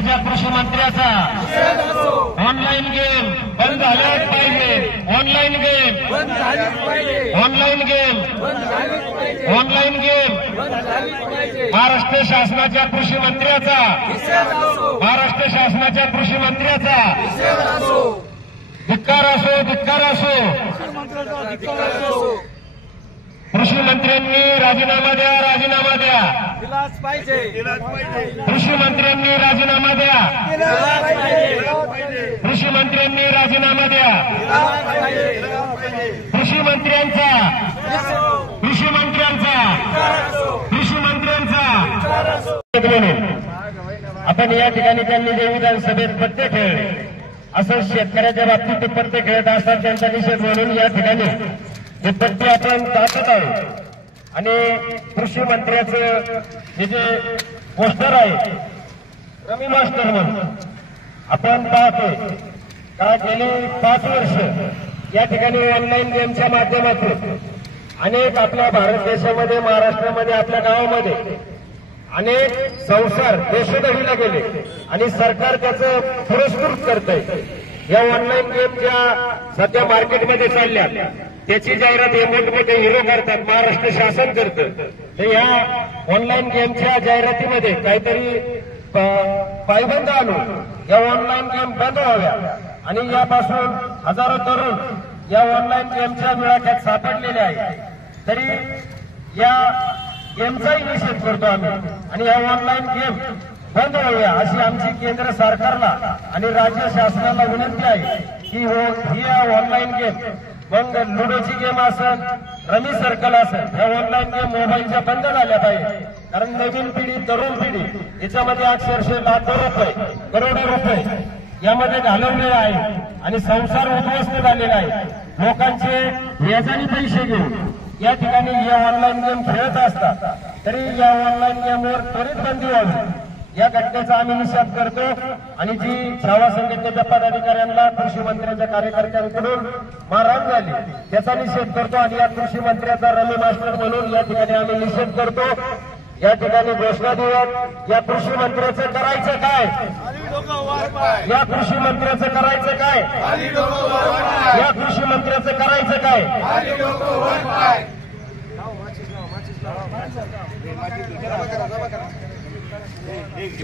शासनाच्या कृषी मंत्र्याचा online game बंद झालाच पाहिजे। ऑनलाईन गेम बंद झालीच पाहिजे। ऑनलाईन गेम बंद झालीच पाहिजे। ऑनलाईन गेम बंद झालीच पाहिजे। महाराष्ट्र शासनाच्या कृषी मंत्र्याचा महाराष्ट्र शासनाच्या कृषी मंत्र्याचा धिक्कार असो धिक्कार असो। कृषी मंत्र्यांनी राजीनामा द्या राजीनामा द्या दिलाच पाहिजे। कृषी मंत्र्यांनी राजीनामा द्या कृषी मंत्र्यांनी राजीनामा द्या कृषी मंत्र्यांचा कृषी मंत्र्यांचा कृषी मंत्र्यांचा आपण या ठिकाणी त्यांनी जे विधानसभेत पत्ते खेळले असं शेतकऱ्याच्या बाबतीत ते पत्ते खेळत असतात त्यांचा निषेध म्हणून या ठिकाणी हे पत्ते आपण टाकत आहोत। आणि कृषी मंत्र्याचं हे जे पोस्टर आहे रमी मास्टर म्हणून आपण पाहतोय का गेली 5 वर्ष या ठिकाणी ऑनलाईन गेमच्या माध्यमातून अनेक आपल्या भारत देशामध्ये महाराष्ट्रामध्ये आपल्या गावामध्ये अनेक संसार देशोधडीला गेले आणि सरकार त्याचं पुरस्कृत करतंय। या ऑनलाईन गेम ज्या सध्या मार्केटमध्ये चालल्या त्याची जाहिरात हे मोठमोठे हिरो करतात महाराष्ट्र शासन करतं। तर या ऑनलाईन गेमच्या जाहिरातीमध्ये काहीतरी पायबंद आणून या ऑनलाईन गेम बंद व्हाव्या आणि यापासून हजारो तरुण या ऑनलाईन गेमच्या विळख्यात सापडलेले आहेत। तरी या गेमचाही निषेध करतो आम्ही आणि या ऑनलाईन गेम बंद व्हाव्या अशी आमची केंद्र सरकारला आणि राज्य शासनाला विनंती आहे की ही ऑनलाईन गेम मग लुडोची गेम असेल रमी सर्कल असेल या ऑनलाईन गेम मोबाईलच्या बंद झाल्या पाहिजे। कारण नवीन पिढी तरुण पिढी याच्यामध्ये अक्षरशः लाखो रुपये करोडो रुपये यामध्ये घालवलेले आहे आणि संसार उद्ध्वस्त झालेला आहे। लोकांचे व्याजाने पैसे घेऊन या ठिकाणी या ऑनलाईन गेम खेळत असतात। तरी या ऑनलाईन गेमवर त्वरित बंदी व्हावी या घटनेचा आम्ही निषेध करतो आणि जी छावा संघटनेच्या पदाधिकाऱ्यांना कृषी मंत्र्यांच्या कार्यकर्त्यांकडून मारहाण झाली त्याचा निषेध करतो आणि या कृषी मंत्र्याचा रमी मास्टर म्हणून या ठिकाणी आम्ही निषेध करतो। या ठिकाणी घोषणा देऊयात या कृषी मंत्र्याचं करायचं काय या कृषी मंत्र्याचं करायचं काय या कृषी मंत्र्याचं करायचं काय एक